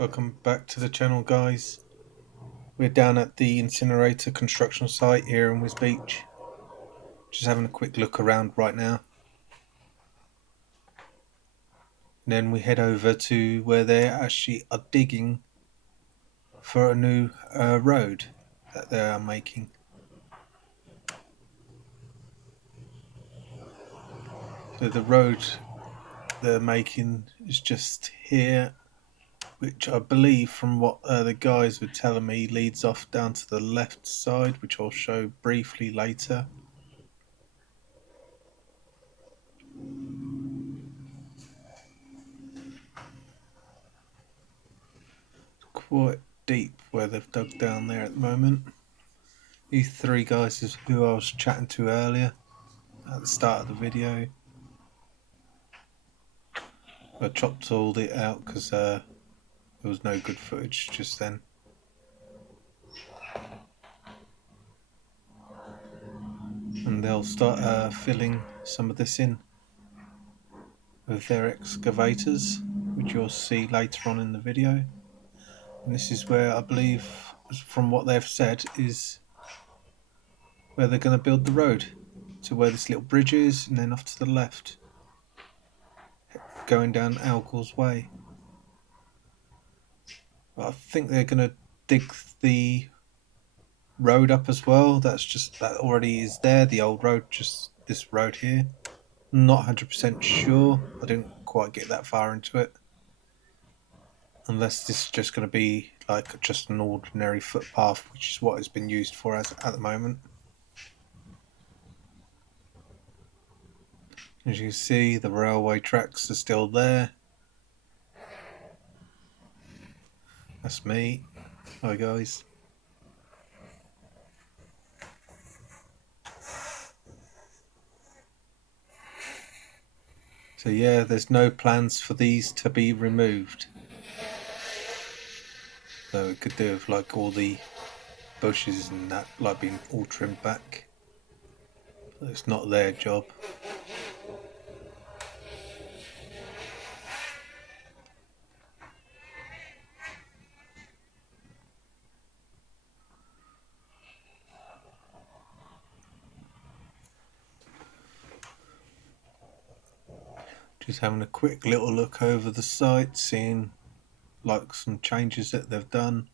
Welcome back to the channel, guys. We're down at the incinerator construction site here in Wiz Beach. Just having a quick look around right now. And then we head over to where they actually are digging for a new road that they are making. So the road they're making is just here, which I believe from what the guys were telling me leads off down to the left side, which I'll show briefly later. Quite deep where they've dug down there at the moment. These three guys is who I was chatting to earlier at the start of the video. I chopped all it out because there was no good footage just then. And they'll start filling some of this in with their excavators, which you'll see later on in the video. And this is where I believe, from what they've said, is where they're going to build the road to where this little bridge is, and then off to the left, going down Algor's Way. But I think they're going to dig the road up as well. That already is there, the old road, just this road here. Not 100% sure. I didn't quite get that far into it. Unless this is just going to be like just an ordinary footpath, which is what it's been used for at the moment. As you can see, the railway tracks are still there. That's me. Hi guys. So yeah, there's no plans for these to be removed. So it could do with like all the bushes and that like being all trimmed back. But it's not their job. Just having a quick little look over the site, seeing like some changes that they've done.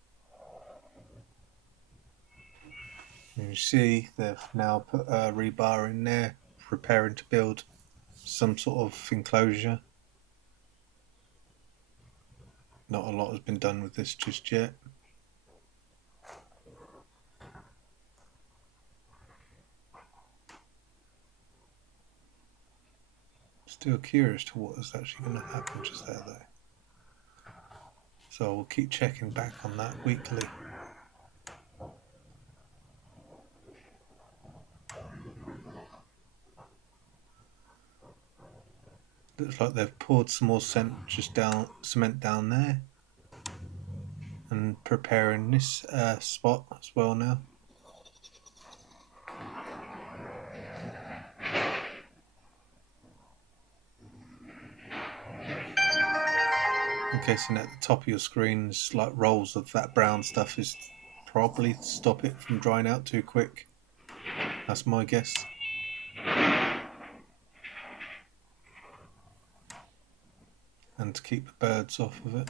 You see they've now put a rebar in there, preparing to build some sort of enclosure. Not a lot has been done with this just yet. Still curious to what is actually going to happen just there though. So we'll keep checking back on that weekly. Looks like they've poured some more cement down there and preparing this spot as well now. I'm guessing at the top of your screen is like rolls of that brown stuff is probably to stop it from drying out too quick. That's my guess. And to keep the birds off of it.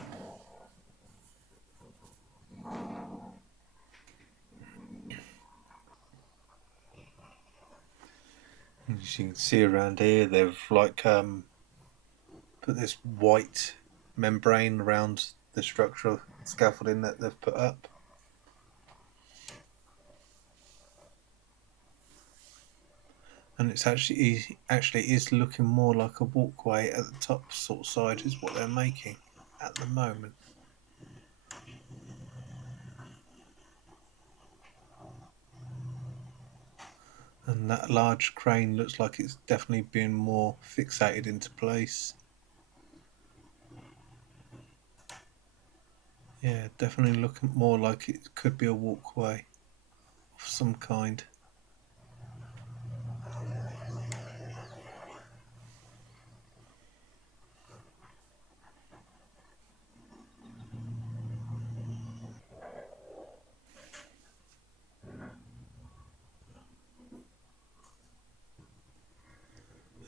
As you can see around here, they've like put this white membrane around the structural scaffolding that they've put up. And it's actually is looking more like a walkway at the top sort of side is what they're making at the moment. And that large crane looks like it's definitely been more fixated into place. Yeah, definitely looking more like it could be a walkway of some kind.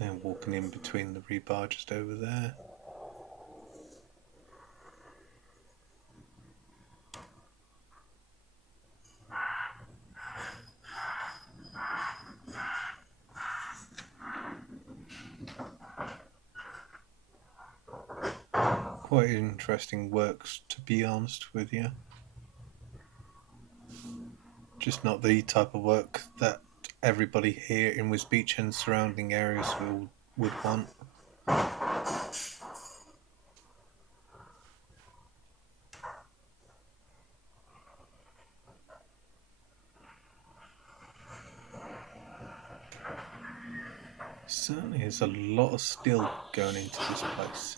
And walking in between the rebar just over there. Quite interesting works, to be honest with you. Just not the type of work that everybody here in Wisbech and surrounding areas would want. Certainly is a lot of steel going into this place.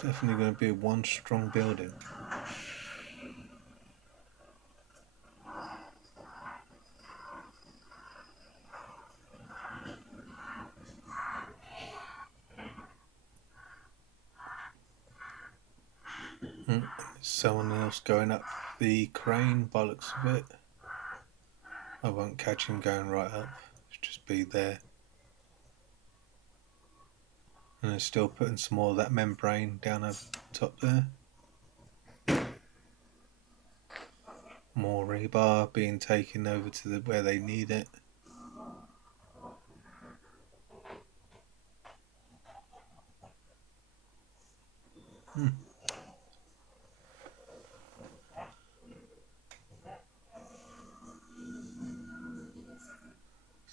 Definitely going to be one strong building. Someone else going up the crane by the looks of it. I won't catch him going right up. Just be there. And they're still putting some more of that membrane down over top there. More rebar being taken over to where they need it.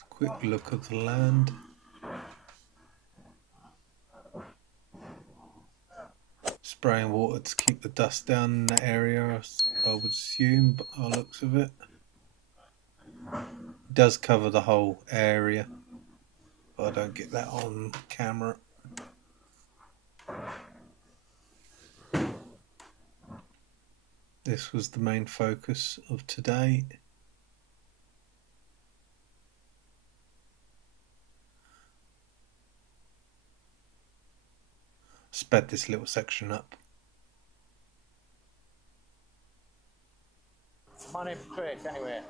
Quick look at the land. Spraying water to keep the dust down in that area, I would assume, by the looks of it. It does cover the whole area, but I don't get that on camera. This was the main focus of today. Sped this little section up. My name's Trace, anyway.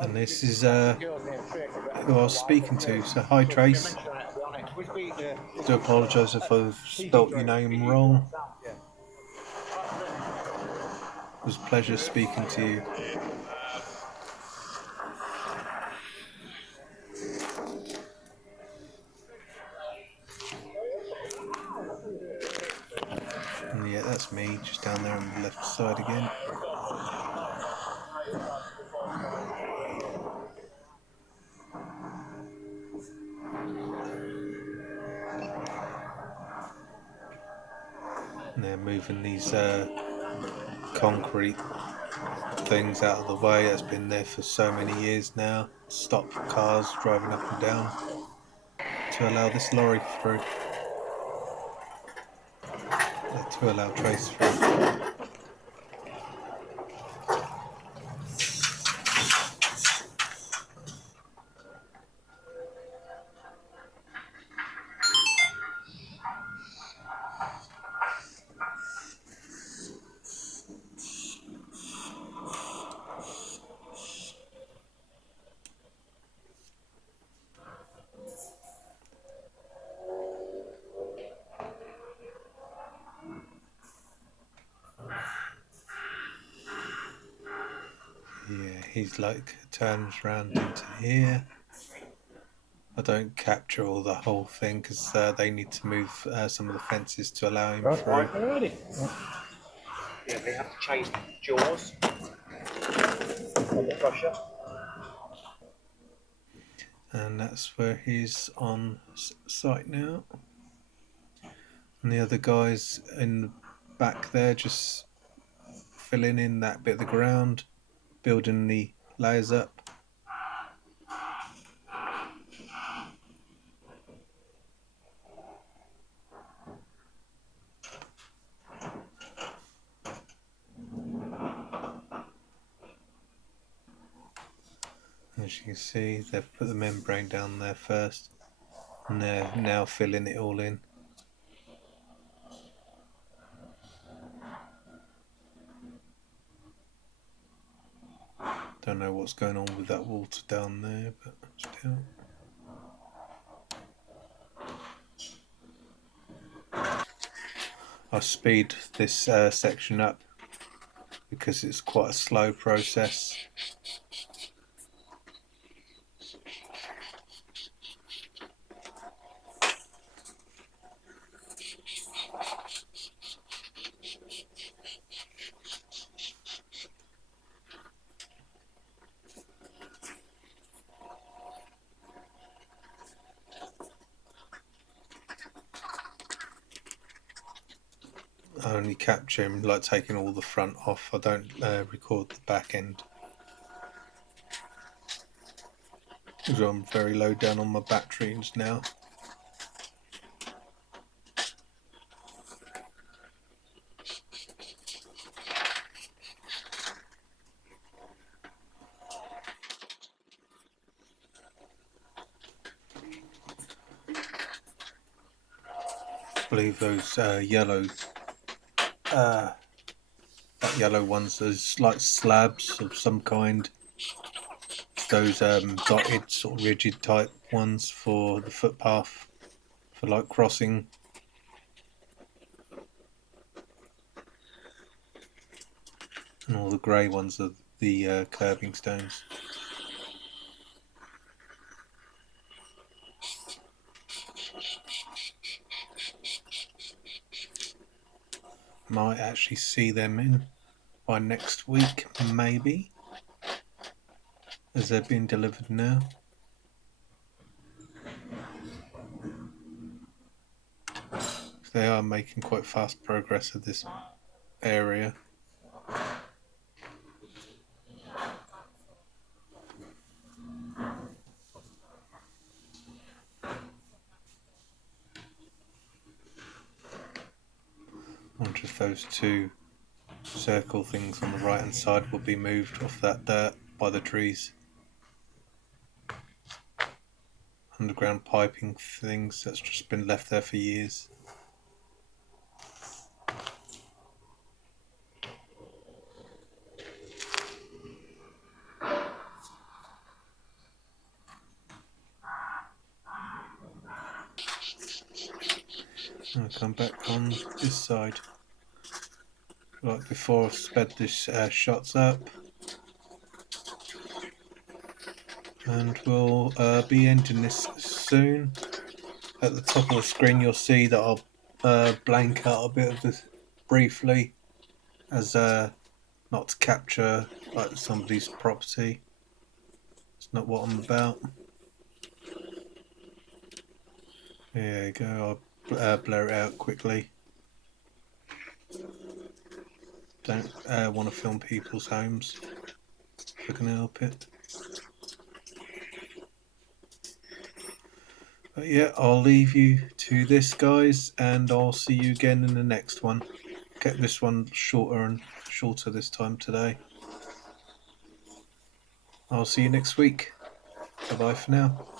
And this is who I was speaking to. So hi Trace. I do apologise if I've spelt your name wrong. It was a pleasure speaking to you. And yeah, that's me, just down there on the left side again. And they're moving these concrete things out of the way. That's been there for so many years now. Stop cars driving up and down to allow this lorry through. To allow Trace through. Yeah, he's like turns round into here. I don't capture all the whole thing because they need to move some of the fences to allow him through. Right, ready? Yeah, they have to change the jaws on the crusher. And that's where he's on site now. And the other guys in the back there just filling in that bit of the ground, building the layers up. As you can see, they've put the membrane down there first, and they're now filling it all in. Don't know what's going on with that water down there, but still. I'll speed this section up because it's quite a slow process. I only capture him like taking all the front off. I don't record the back end. Because I'm very low down on my batteries now. I believe those yellow ones, those like slabs of some kind. Those dotted sort of rigid type ones for the footpath, for like crossing. And all the grey ones are the curbing stones. Might actually see them in by next week, maybe, as they're being delivered now. They are making quite fast progress of this area. I wonder if those two circle things on the right hand side will be moved off that dirt by the trees. Underground piping things that's just been left there for years. I'll come back on this side. Like before, I've sped this shots up. And we'll be ending this soon. At the top of the screen you'll see that I'll blank out a bit of this briefly, as not to capture like somebody's property. It's not what I'm about. There you go, I'll blur it out quickly. Don't want to film people's homes if I can help it. But yeah, I'll leave you to this, guys, and I'll see you again in the next one. Get this one shorter and shorter this time today. I'll see you next week. Bye bye for now.